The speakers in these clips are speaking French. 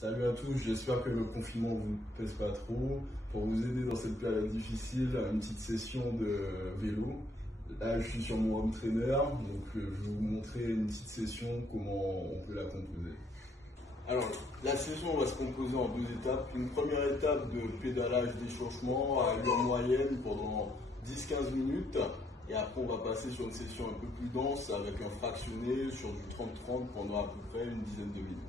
Salut à tous, j'espère que le confinement ne vous pèse pas trop. Pour vous aider dans cette période difficile, une petite session de vélo. Là, je suis sur mon home trainer, donc je vais vous montrer une petite session, comment on peut la composer. Alors, la session va se composer en deux étapes. Une première étape de pédalage d'échauffement à allure moyenne pendant 10-15 minutes. Et après, on va passer sur une session un peu plus dense avec un fractionné sur du 30-30 pendant à peu près une dizaine de minutes.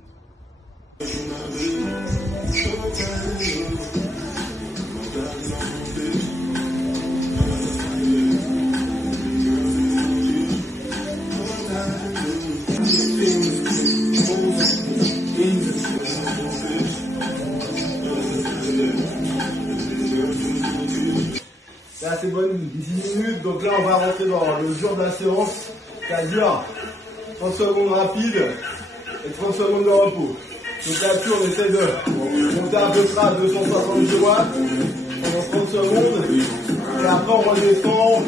C'est assez bonne, 10 minutes, donc là on va rentrer dans le dur de la séance, c'est-à-dire 30 secondes rapides et 30 secondes de repos. Donc là-dessus on essaie de monter à peu près à 270 watts pendant 30 secondes et après on redescend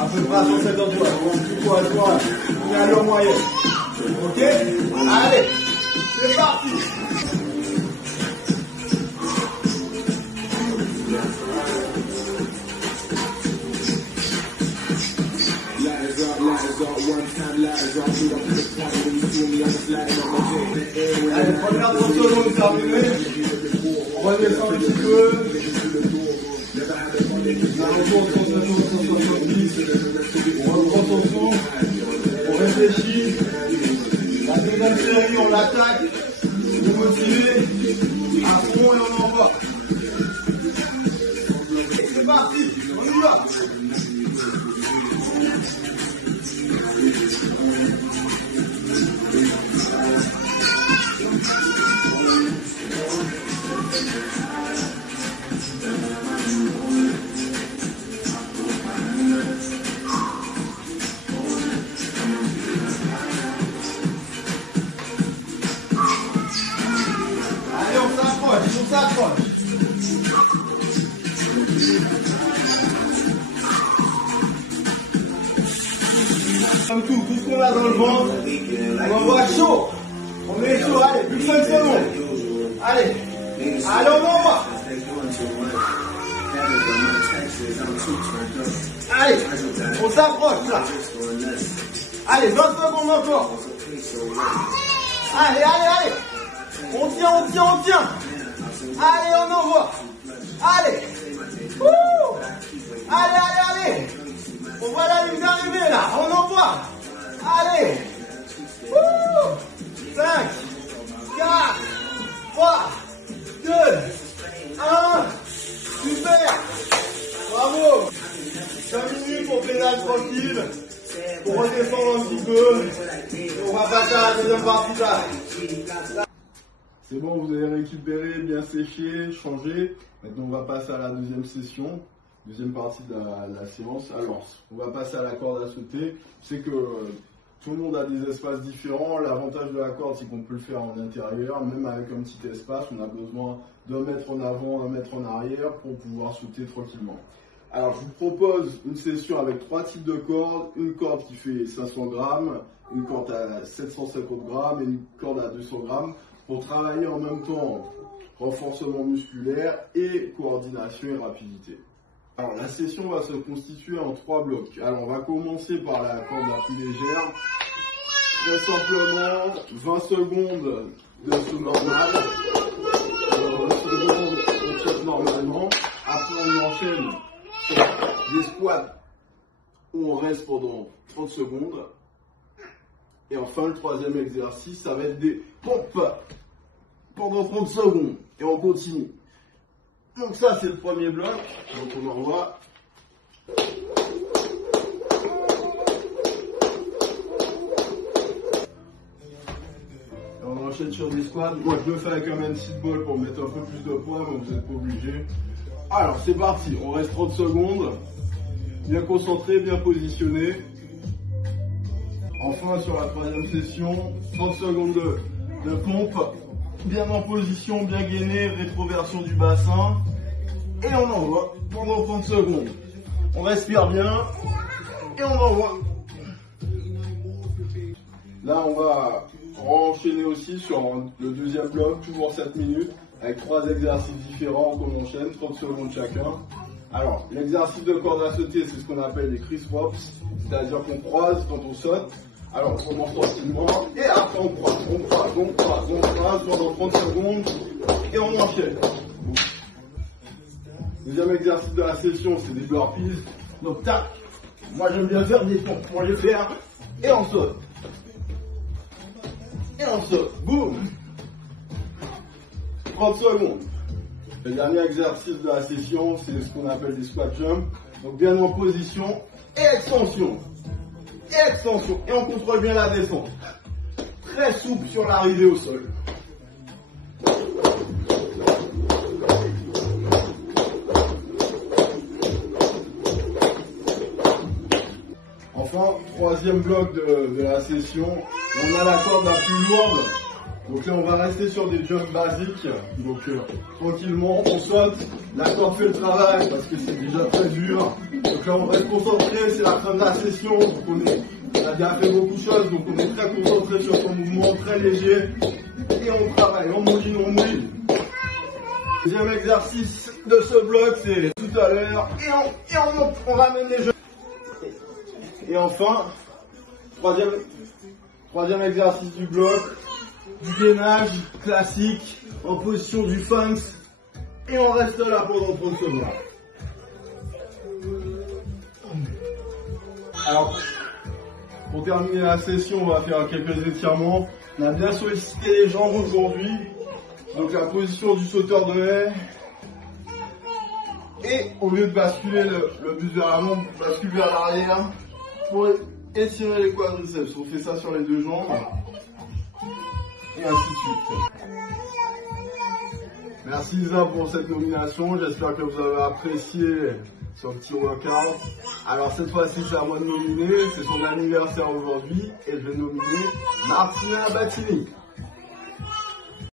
à peu près à 170 watts. Donc du coup à toi, on est à l'heure moyenne. Ok? Allez, c'est parti! Allez, première 30 secondes terminée. On redescend un petit peu. On retourne 170. On reprend son souffle. On réfléchit. La deuxième série, on l'attaque. On est motivé. À fond et on envoie. C'est parti, on y va. On s'approche. Comme tout ce qu'on a dans le ventre, on envoie chaud. On est chaud, allez, plus de 5 secondes. Allez, allez, on envoie. Allez, on s'approche là. Allez, 20 secondes encore. Allez, allez, allez. On tient. Allez, on envoie. Allez. Ouh. Allez. On voit la ligne d'arrivée là. On envoie. Allez. Ouh. 5, 4, 3, 2, 1. Super. Bravo. 5 minutes pour pédale tranquille. Pour redescendre un petit peu. Et on va passer à la deuxième partie là. C'est bon, vous avez récupéré, bien séché, changé. Maintenant, on va passer à la deuxième session, deuxième partie de la séance. Alors, on va passer à la corde à sauter. C'est que tout le monde a des espaces différents. L'avantage de la corde, c'est qu'on peut le faire en intérieur, même avec un petit espace. On a besoin d'un mètre en avant, un mètre en arrière pour pouvoir sauter tranquillement. Alors, je vous propose une session avec 3 types de cordes. Une corde qui fait 500 grammes, une corde à 750 grammes et une corde à 200 grammes. Pour travailler en même temps renforcement musculaire et coordination et rapidité. Alors la session va se constituer en 3 blocs. Alors on va commencer par la corde la plus légère. Très simplement 20 secondes de saut normal. 20 secondes on saute normalement. Après on enchaîne des squats où on reste pendant 30 secondes. Et enfin le troisième exercice, ça va être des pompes pendant 30 secondes. Et on continue. Donc ça c'est le premier bloc. Donc on envoie. Et on enchaîne sur des squats. Moi je le fais avec un man sit ball pour mettre un peu plus de poids, mais vous n'êtes pas obligé. Alors c'est parti, on reste 30 secondes. Bien concentré, bien positionné. Enfin, sur la troisième session, 30 secondes de pompe, bien en position, bien gainé, rétroversion du bassin, et on envoie pendant 30 secondes. On respire bien, et on envoie. Là, on va On va enchaîner aussi sur le deuxième bloc, toujours 7 minutes, avec 3 exercices différents qu'on enchaîne, 30 secondes chacun. Alors, l'exercice de corde à sauter, c'est ce qu'on appelle les criss crops, c'est-à-dire qu'on croise quand on saute. Alors, on commence tranquillement, et après on croise pendant 30 secondes, et on enchaîne. Deuxième exercice de la session, c'est des burpees. Donc, tac, moi j'aime bien faire des pompes pour les faire, et on saute. Et on saute, boum, 30 secondes. Le dernier exercice de la session, c'est ce qu'on appelle des squat jumps. Donc bien en position, et extension. Et extension. Et on contrôle bien la descente. Très souple sur l'arrivée au sol. Enfin, troisième bloc de la session, on a la corde la plus lourde. Donc là on va rester sur des jumps basiques, donc tranquillement on saute, la corde fait le travail parce que c'est déjà très dur. Donc là on va être concentré, c'est la fin de la session, donc on a déjà fait beaucoup de choses, donc on est très concentré sur son mouvement, très léger, et on travaille, on mouline, on mouline. Deuxième exercice de ce bloc, c'est tout à l'heure, et on ramène les jeux. Et enfin, troisième exercice du bloc, du gainage classique en position du fence, et on reste là pendant 30 secondes. Alors, pour terminer la session, on va faire quelques étirements. On a bien sollicité les jambes aujourd'hui, donc la position du sauteur de haie. Et au lieu de basculer le buste vers l'avant, on bascule vers l'arrière pour étirer les quadriceps. On fait ça sur les deux jambes. Et ainsi de suite. Merci Isa pour cette nomination, j'espère que vous avez apprécié ce petit workout. Alors cette fois-ci c'est à moi de nominer, c'est son anniversaire aujourd'hui et je vais nominer Martina Battini.